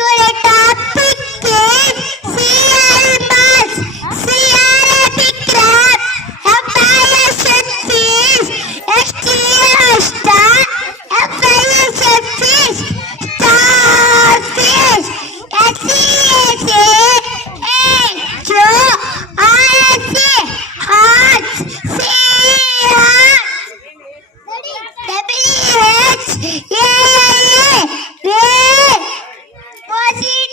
Today topic is CL bus, CRAP crab, FISF fish, STL star, FISF fish, starfish, SCSA, Joe, RSA, heart, CR, WH, AAA, was it